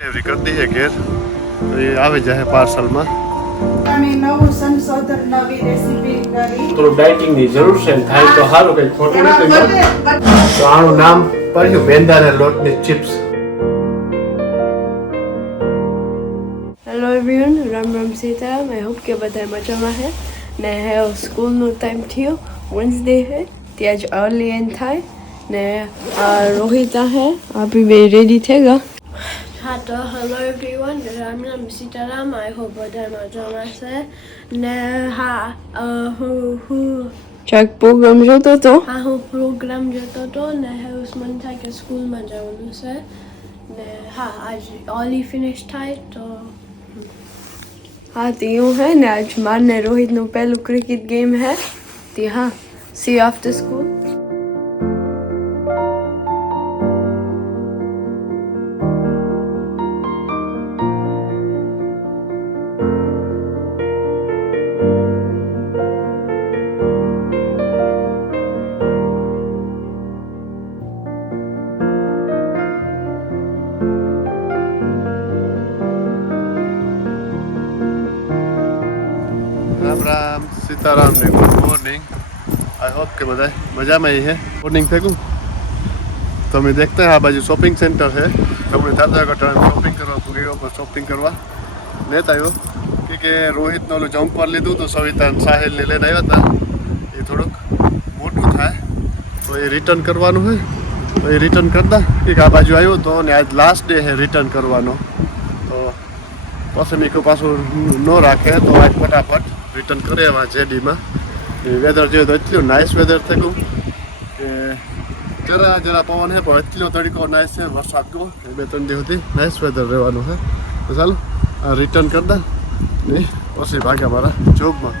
Delivery कर दी है घेर तो ये आवे जाए पार्सल में અમે નવું સંશોધન નવી રેસીપી કરી થોડું ડાયટિંગ ની જરૂર છે થાય તો સારું કઈ ખોટું નથી તો આનું નામ પડ્યું ભેંદાના લોટની chips. Hello everyone, Ram Ram Sitaram. I hope કે બધા મજામાં છે ને સ્કૂલનો ટાઈમ થયો, વેન્સડે છે ત્યાં જ અર્લી એન્ડ થાય ને રોહિતા હે અભી બે રેડી થઈ ગયા. હા તો hello everyone, Ram Ram Sitaram. I hope બધા મજામાં છે ને હા હું ચેક પ્રોગ્રામ જોતો હતો. હા હું પ્રોગ્રામ જોતો હતો ને હવે મને થાય કે સ્કૂલમાં જવાનું છે ને હા આજ ઓલી ફિનિશ થાય તો हाँ तो यूँ है ना, आज मारने रोहित नु पहलू क्रिकेट गेम है तो हाँ सी आफ्टर स्कूल. राम राम सीताराम ने गुड मॉर्निंग. आई होप के બધા મજામાં ही है. मॉर्निंग थे को तो मैं देखते हैं आ बाजू शॉपिंग सेंटर है तो मैं दादा का टाइम शॉपिंग करवा गयो पर शॉपिंग करवा लेता आयो क्योंकि रोहित નો જમ્પર લીધું તો સવિતા સાહિલ ને લઈને આવ્યા હતા એ થોડુંક મોટું થાય તો એ રિટર્ન કરવાનું છે તો એ રિટર્ન કરતા કે આ બાજુ આવ્યો તો ને આજ લાસ્ટ ડે છે રિટર્ન કરવાનો તો પછી મેં કહ્યું પાછું ન રાખે તો આજ ફટાફટ રિટર્ન કરે એવા જેડીમાં વેધર જોઈએ તો એટલું નાઇસ વેધર થયું કે જરા જરા પવન છે પણ એટલો તડકો નાઇસ છે વરસાદ ગયો 2-3 દિવસ સુધી નાઇસ વેધર રહેવાનું છે તો ચાલો આ રિટર્ન કરતા ને પછી ભાગ્યા મારા જોબમાં.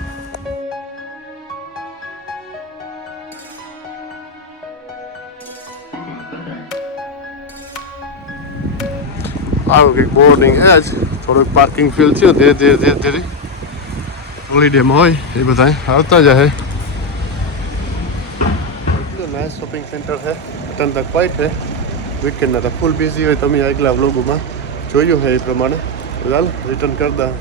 આવું કંઈક મોર્નિંગ છે આજ થોડુંક પાર્કિંગ ફીલ થયું ધીરે ધીરે ધીરે ધીરે હોલિડેમાં હોય એ બધા આવતા જાય. નાઇસ શોપિંગ સેન્ટર છે અટન તક ક્વાઇટ છે વીકેન્ડના તો ફૂલ બિઝી હોય તમે આગલા વ્લોગમાં જોયું છે એ પ્રમાણે ચાલ રિટર્ન કરતા.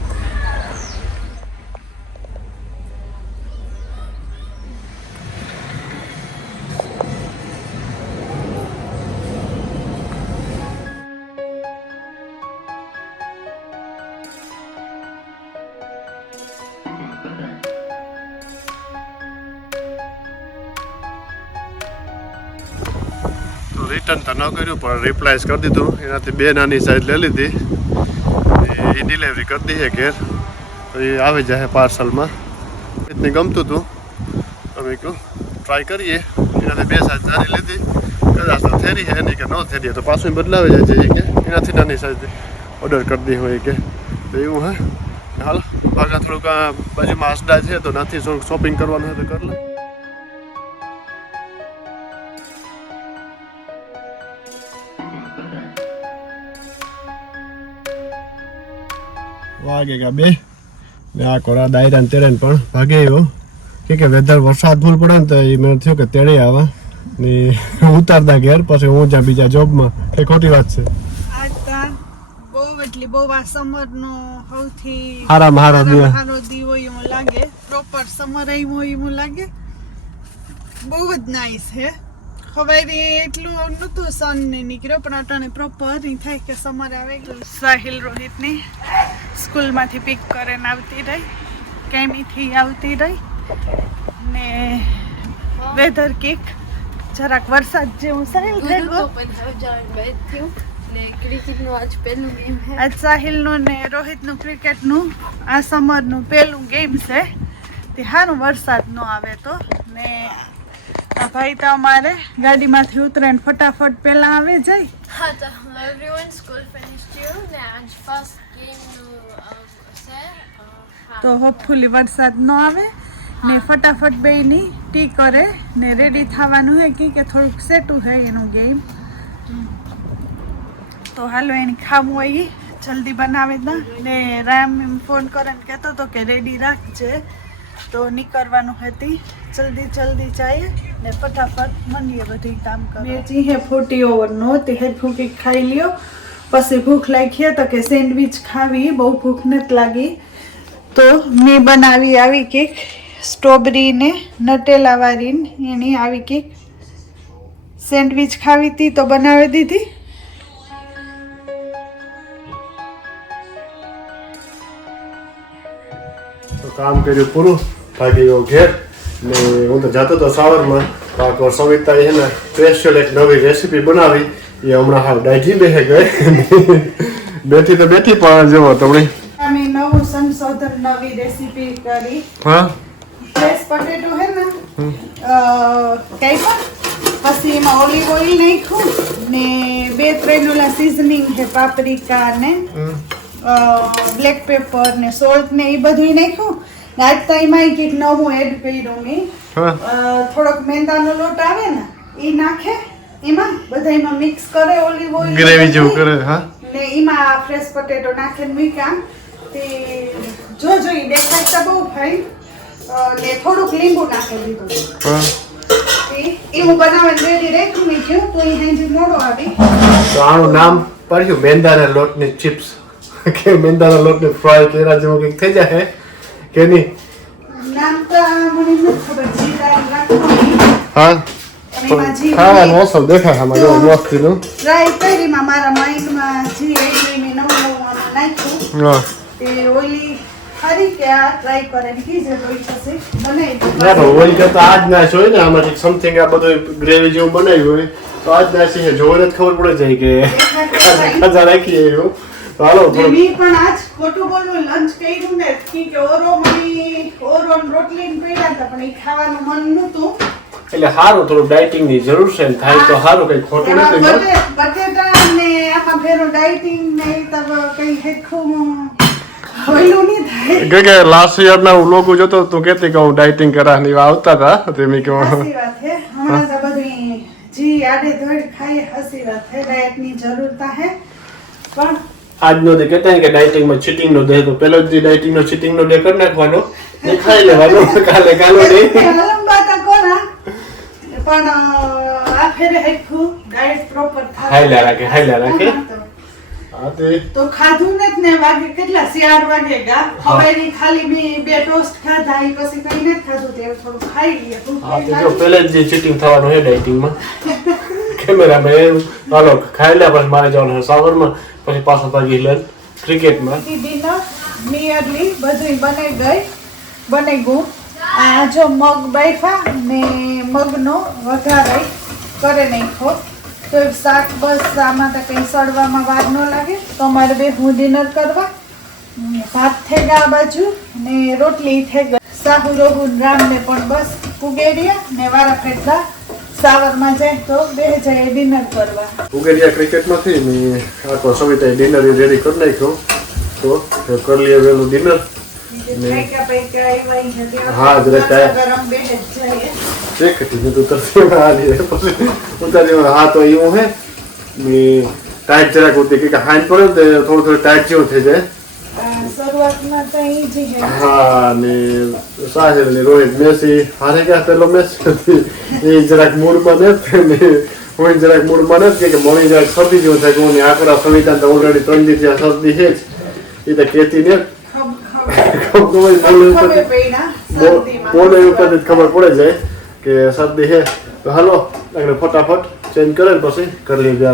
રિટર્ન તો ન કર્યું પણ રિપ્લાયસ કરી દીધું એનાથી બે નાની સાઈઝ લઈ લીધી એ ડિલિવરી કરી દી છે ઘેર તો એ આવી જાય પાર્સલમાં. એટલી ગમતું હતું તમે કહું ટ્રાય કરીએ એનાથી બે સાઈઝ નાની લીધી કદાચ તો થેરી છે નહીં કે ન થેરીએ તો પાછું બદલાવી જાય છે કે એનાથી નાની સાઈઝ ઓર્ડર કરી દી હોય કે તો એવું હે. હાલ ભાગા થોડુંક બાજુમાં આસડા છે તો નથી થોડુંક શોપિંગ કરવાનું હોય તો કરી લે. વાગેગા બે ને આ કોરા દાયરા ને તેરે પણ ભાગે આવ્યો કે વેધર વરસાદ ફૂલ પડે ને તો એ મને થયું કે તેડે આવા ને ઉતારતા ઘેર પછી હું જા બીજા જોબમાં એ ખોટી વાત છે. આજ તો બહુ એટલી બહુ આ સમરનો સૌથી હારો દી હોય એવું લાગે, પ્રોપર સમર આવ્યું હોય એવું લાગે, બહુ જ નાઈસ છે. ખવાય એટલું નહોતું સન ને નીકળ્યો પણ અટાણે પ્રોપર નહીં થાય કે સમર આવે. સાહિલ રોહિતની સ્કૂલમાંથી પિક કરીને આવતી રહી, કેમીથી આવતી રહી ને વેધર કિક જરાક વરસાદ જેવું સાહિલ થઈ ગયું ને ક્રિકેટનું આજ પહેલું ગેમ છે. આજ સાહિલનું ને રોહિતનું ક્રિકેટનું આ સમરનું પહેલું ગેમ છે તે સારું વરસાદ ન આવે તો. ને આ ભાઈ તો અમારે ગાડીમાંથી ઉતરે ને ફટાફટ પહેલા આવે જાય. હા તો એવરીવન સ્કૂલ ફિનિશ થયું ને આજ ફર્સ્ટ ગેમનું છે તો હોપફુલી વરસાદ ન આવે ને ફટાફટ બેયની ટી કરે ને રેડી થવાનું હોય કે થોડુંક સેટું છે એનું ગેમ. તો હાલો એને ખાવું હોય જલ્દી બનાવે દા ને રામ એમ ફોન કરે ને કહેતો હતો કે રેડી રાખજે તો નીકળવાનું હતી. જલ્દી જાય ને ફટાફટ મનીએ બધી કામ કરે. મેં ચીહે 40 ઓવરનો તે હેડ ફૂંકી ખાઈ લ્યો પછી ભૂખ લાગી તો કે સેન્ડવિચ ખાવી, બહુ ભૂખ નથી લાગી તો મેં બનાવી આવી કેક સ્ટ્રોબેરી ને નટેલા વાળી એની આવી કેક સેન્ડવિચ ખાવી હતી તો બનાવી દીધી. તો કામ કર્યું પૂરું, થાકી ગયો ઘેર ને હું તો જતો હતો સાવરમાં. તો સવિતા છે ને સ્પેશિયલ એક નવી રેસીપી બનાવી, એ હમણાં હાલ ડાયજી બેસે ગઈ. બેઠી તો બેઠી પણ જવો તમને અમે નવું સંશોધન નવી રેસીપી કરી. હા ફ્રેશ પોટેટો હે ને કઈ પણ પછી એમાં ઓલિવ ઓઇલ નાખ્યું ને 2-3 ઓલા સિઝનિંગ છે, પાપરિકા ને બ્લેક પેપર ને સોલ્ટ ને એ બધું નાખ્યું. આજ તો એમાં કંઈક નવું એડ કર્યું મેં. થોડોક મેંદાનો લોટ આવે ને એ નાખે એમાં, બધા એમાં મિક્સ કરે, ઓલિવ ઓઇલ ગ્રેવી જેવું કરે. હા ને એમાં ફ્રેશ પોટેટો નાખીને મૂક્યા. તે જો ઈ દેખાય તો બહુ ફાઈન ને થોડુંક લીંબુ નાખી દીધું. એ હું બનાવવાનું રેડી રાખ્યું મેં થયું તો એ હજી મોડો આવી. તો આનું નામ પડ્યું મેંદાના લોટની ચિપ્સ કે મેંદાના લોટની ફ્રાય કર્યા જેવું કંઈક થઈ જાય કે નહીં? નામ તો મને નથી ખબર. જીરા રાખવાની હા અને એમાં જી ખાવાનું ઓછો દેખાય આમાં જો મસ્તીનું. ટ્રાય કરીમાં મારા માઇન્ડમાં જી એટલે મેં નવું આમાં નાખ્યું. હા તે ઓલી ખરી કે આ ટ્રાય કરે ને કીજે તો ઈ પછી બનાવી ના તો ઓઇલ કરતા આજ નાશ હોય ને આમાંથી સમથિંગ આ બધું ગ્રેવી જેવું બનાવ્યું હોય તો આજ નાશી છે, જોઈને જ ખબર પડે જાય કે ખાજા રાખીએ એવું. તો હાલો થોડું મેં પણ આજ ખોટું બોલવું લંચ કર્યું ને કે ઓરો રોટલી પડ્યા હતા પણ એ ખાવાનું મન નહોતું. એટલે સારું થોડું ડાયટિંગ ની જરૂર છે, થાય તો સારું, કઈ ખોટું નથી. બટેટા ને આખા ફેરો ડાયટિંગ ને તબ કઈ હેખું હોયલું નહીં થાય. કે લાસ્ટ યર ના હું લોકો જોતો તું કેતી કે હું ડાયટિંગ કરાની આવતા હતા તે મેં કહ્યું હસી વાત છે. હમણાં તો બધું જી આડે ધોડ ખાઈ હસી વાત છે. ડાયટ ની જરૂરતા હે પણ આજનો દે કહેતા કે ડાયટિંગ માં ચીટિંગ નો દે, તો પેલો જ ડાયટિંગ નો ચીટિંગ નો ડે કરી નાખવાનો ને ખાઈ લેવાનો કાલે નહીં. લંબાતા કોના પણ આ ફેરે હેખું ડાયટ પ્રોપર થાય. હાઈલા રાખે. હા તે તો ખાધું નથી ને વાગે કેટલા 4 વાગે ગા હવે ખાલી મેં 2 ટોસ્ટ ખાધા ઈ પછી કઈ નથી ખાધું તે થોડું ખાઈ લઈએ. હા તે જો પહેલા જ જે ચીટિંગ થવાનું છે ડાયટિંગ માં કેમેરામાં હાલો ખાઈ લે, પછી મારે જવાનું સાવરમાં, પછી પાછો ભાગી લે ક્રિકેટમાં. ડિનર નિયરલી બધું બની ગયું. આ જો મગ બાફા ને મગનો વઘાર કરે નાખો તો શાક બસ આમાં તો કંઈ સડવામાં વાર ન લાગે. તો અમારે બે હું ડિનર કરવા, ભાત થઈ ગયા બાજુ ને રોટલી થઈ ગઈ. સાહુ રોહુ રામને પણ બસ ઉગેડિયા ને વારા ફેરતા સાવરમાં જાય તો બે જાય ડિનર કરવા. ઉગેડિયા ક્રિકેટમાંથી ને આખો સવિતાએ ડિનર રેડી કરી નાખ્યો. તો કરી લઈએ વેલું ડિનર. હા જરાક ગરમ બે જાય ચેક હતી તો તરફી આલી પછી ઉતારી. હા તો એવું હે ને ટાઈટ જરાક હોતી કે હાઈન પડે તો થોડું ટાઈટ જેવું થઈ જાય. શરૂઆતમાં તો ઈ જ હે. હા ને સાહેલ ને રોહિત મેસી હારે ગયા પેલો મેચ એ જરાક મૂડમાં નથી ને હું જરાક મૂડમાં નથી કે મળી જરાક શરદી જેવું થાય કે હું આકડા સવિતા તો ઓલરેડી 3 દિવસ જ્યાં શરદી છે જ એ તો કહેતી ને બોલે ઉપર ખબર પડે જાય કે શરદી છે. તો હાલો આગળ ફટાફટ ચેન્જ કરે પછી કરી લઈએ.